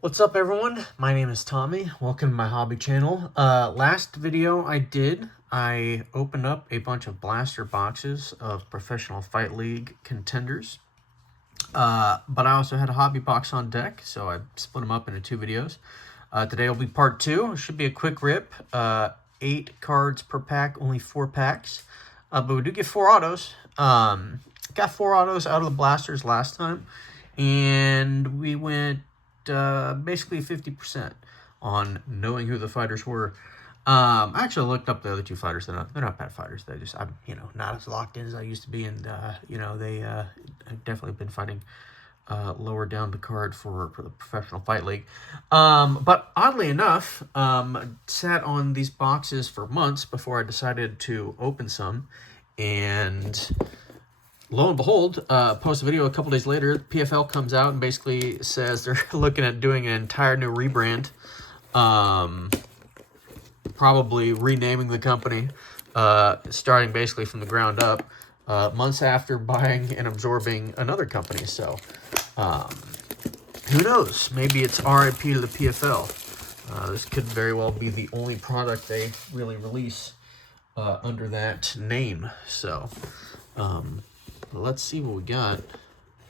What's up, everyone? My name is Tommy. Welcome to my hobby channel. Last video I opened up a bunch of blaster boxes of Professional Fight League Contenders. But I also had a hobby box on deck, so I split them up into two videos. Today will be part two. It should be a quick rip. 8 cards per pack, only 4 packs. But we do get 4 autos. Got 4 autos out of the blasters last time, and we went basically 50% on knowing who the fighters were. I actually looked up the other 2 fighters. They're not bad fighters. I'm not as locked in as I used to be, and they have definitely been fighting lower down the card for the Professional Fight League. But oddly enough, sat on these boxes for months before I decided to open some, and lo and behold, post a video a couple days later, PFL comes out and basically says they're looking at doing an entire new rebrand, probably renaming the company, starting basically from the ground up, months after buying and absorbing another company. So who knows? Maybe it's R.I.P. to the PFL. This could very well be the only product they really release under that name. So let's see what we got.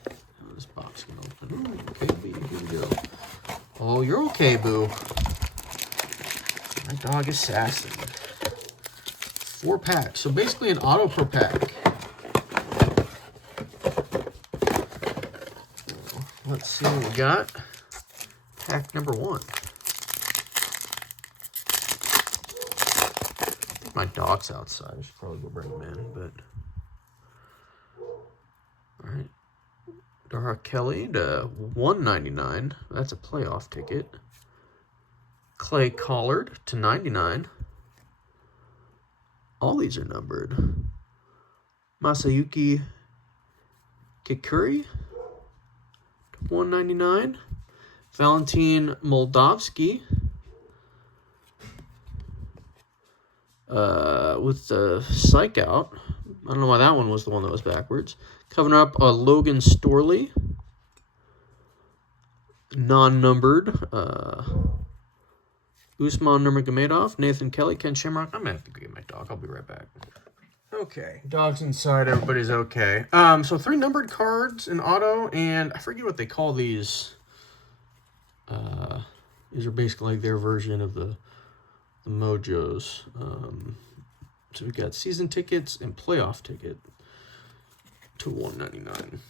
How this box can open. Ooh, okay, B, here we go. Oh, you're okay, boo. My dog is sassing. 4 packs. So basically an auto per pack. Let's see what we got. Pack number 1. My dog's outside. I should probably go bring him in, but... Alright. Dara Kelly to 199. That's a playoff ticket. Clay Collard to 99. All these are numbered. Masayuki Kikuri to 199. Valentin Moldavsky with the psych out. I don't know why that one was the one that was backwards. Covering up Logan Storley. Non-numbered. Usman Nurmagomedov, Nathan Kelly, Ken Shamrock. I'm going to have to go get my dog. I'll be right back. Okay. Dog's inside. Everybody's okay. So 3 numbered cards in auto, and I forget what they call these. These are basically like their version of the Mojos. So we got season tickets and playoff ticket to 199.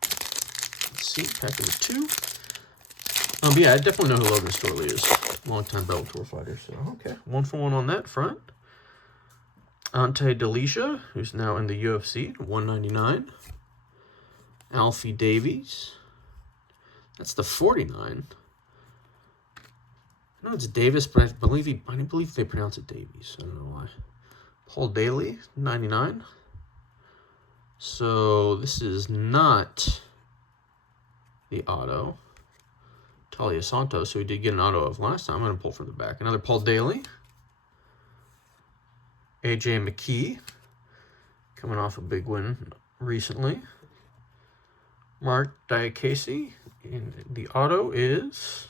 Let's see, pack number 2. Yeah, I definitely know who Logan Storley is. Long-time Bellator fighter, so okay. 1 for 1 on that front. Ante Delisha, who's now in the UFC, 199. Alfie Davies. That's the 49. I know it's Davis, but I didn't believe they pronounce it Davies. I don't know why. Paul Daly, 99. So this is not the auto. Talia Santos, who we did get an auto of last time. I'm going to pull from the back. Another Paul Daly. AJ McKee, coming off a big win recently. Mark Diakese. And the auto is...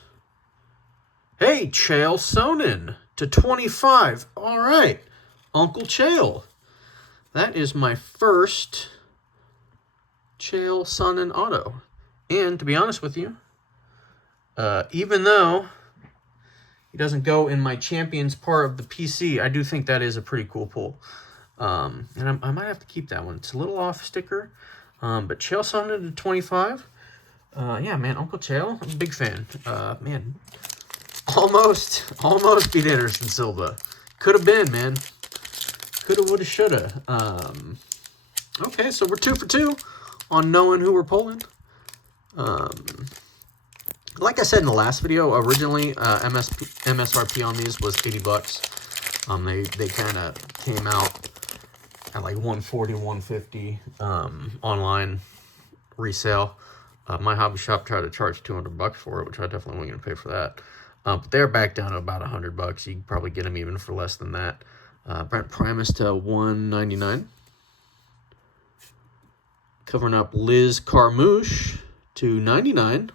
Hey, Chael Sonnen to 25. All right. Uncle Chael. That is my first Chael Sonnen auto. And to be honest with you, even though he doesn't go in my champions part of the PC, I do think that is a pretty cool pull. And I might have to keep that one. It's a little off sticker. But Chael Sonnen to 25. Yeah, man, Uncle Chael, I'm a big fan. Man, almost beat Anderson Silva. Could have been, man. Coulda, woulda, shoulda. Okay, so we're 2 for 2 on knowing who we're pulling. Like I said in the last video, originally MSRP on these was $80. They kind of came out at like $140, $150 online resale. My hobby shop tried to charge $200 for it, which I definitely wasn't going to pay for that. But they're back down to about $100. You can probably get them even for less than that. Brent Primus to $199. Covering up Liz Carmouche to $99.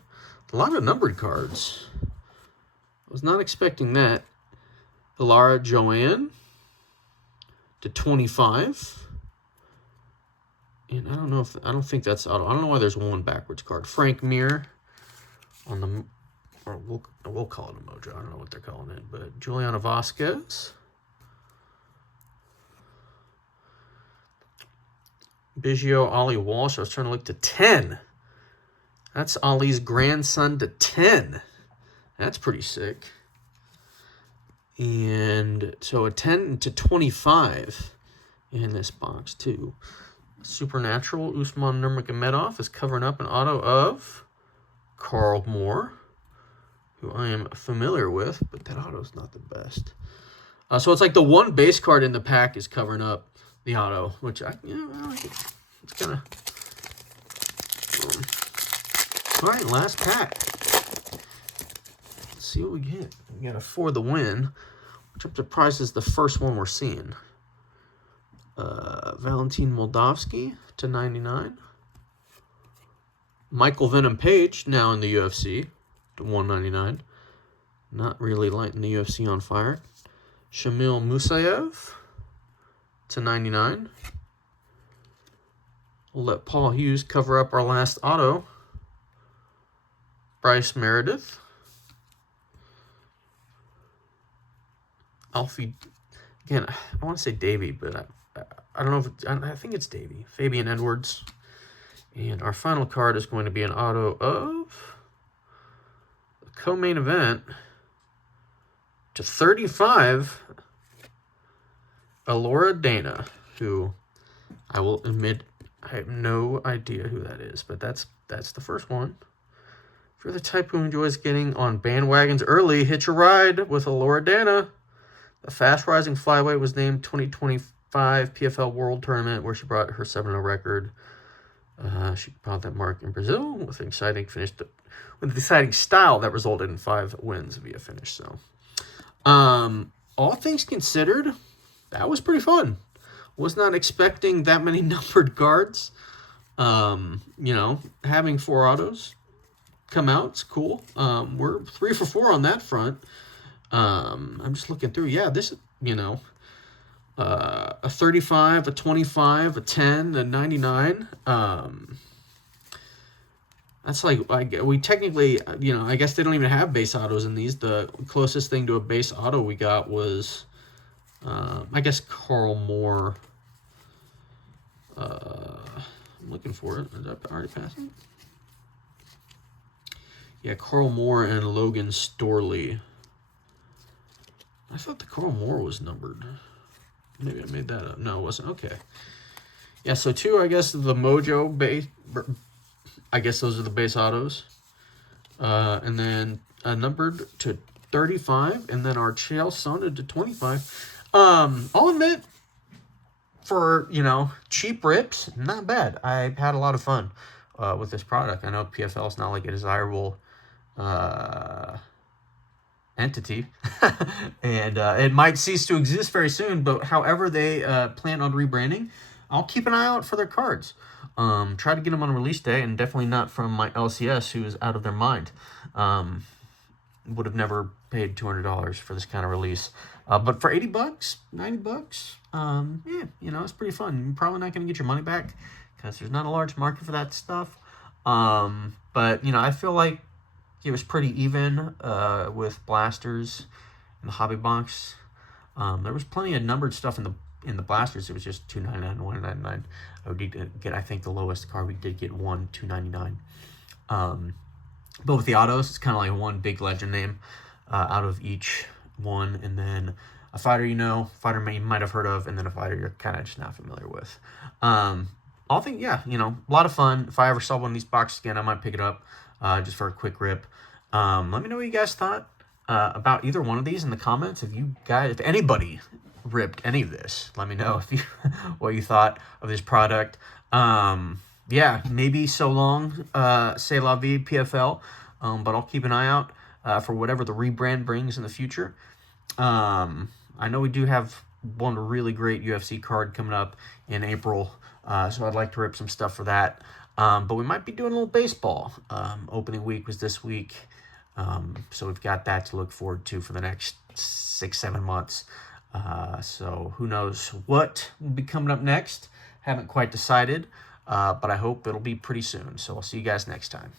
A lot of numbered cards. I was not expecting that. Ilara Joanne to 25. And I don't think that's auto. I don't know why there's one backwards card. Frank Mir on the, or we'll call it a mojo. I don't know what they're calling it, but Juliana Vasquez. Biggio, Ollie Walsh. I was trying to look to 10. That's Ollie's grandson to 10. That's pretty sick. And so a 10 to 25 in this box, too. Supernatural, Usman Nurmagomedov is covering up an auto of Carl Moore, who I am familiar with, but that auto's not the best. So it's like the one base card in the pack is covering up the auto, which I like it. It's kind of... all right, last pack. Let's see what we get. We got a For the Win, which I'm surprised is the first one we're seeing. Valentin Moldavsky to 99. Michael Venom Page, now in the UFC, to 199. Not really lighting the UFC on fire. Shamil Musayev to 99. We'll let Paul Hughes cover up our last auto. Bryce Meredith. Alfie, again, I want to say Davey, but I don't know if I think it's Davey. Fabian Edwards. And our final card is going to be an auto of the co-main event to 35, Alora Dana, who I will admit I have no idea who that is, but that's the first one. If you're the type who enjoys getting on bandwagons early, hitch a ride with Alora Dana. The fast-rising flyweight was named 2025 PFL World Tournament, where she brought her 7-0 record. She brought that mark in Brazil with an exciting finish, with an exciting style that resulted in 5 wins via finish. So, all things considered, that was pretty fun. Was not expecting that many numbered cards. Having 4 autos come out, it's cool. We're 3 for 4 on that front. I'm just looking through. Yeah, this, a 35, a 25, a 10, a 99. That's like we technically, I guess they don't even have base autos in these. The closest thing to a base auto we got was, I guess, Carl Moore. I'm looking for it. Is that already passing? Yeah, Carl Moore and Logan Storley. I thought the Carl Moore was numbered. Maybe I made that up. No, it wasn't. Okay. Yeah, so 2, I guess, the Mojo base. I guess those are the base autos. And then numbered to 35. And then our Chael Sonnen to 25. I'll admit, for, cheap rips, not bad. I had a lot of fun with this product. I know PFL is not like a desirable entity, and it might cease to exist very soon, but however they plan on rebranding, I'll keep an eye out for their cards. Try to get them on release day, and definitely not from my LCS, who is out of their mind. Would have never paid $200 for this kind of release. But for $80, $90, it's pretty fun. You're probably not going to get your money back because there's not a large market for that stuff. But, I feel like it was pretty even with blasters in the hobby box. There was plenty of numbered stuff in the blasters. It was just $299, $199. I would get, I think, the lowest card we did get $299. But with the autos, it's kind of like one big legend name out of each one, and then a fighter fighter you might have heard of, and then a fighter you're kind of just not familiar with. All think, a lot of fun. If I ever saw one of these boxes again, I might pick it up just for a quick rip. Let me know what you guys thought about either one of these in the comments. If anybody ripped any of this, let me know what you thought of this product. Maybe so long, c'est la vie, PFL, but I'll keep an eye out for whatever the rebrand brings in the future. I know we do have one really great UFC card coming up in April, so I'd like to rip some stuff for that. But we might be doing a little baseball. Opening week was this week. So we've got that to look forward to for the next 6-7 months. So who knows what will be coming up next. Haven't quite decided, but I hope it'll be pretty soon. So I'll see you guys next time.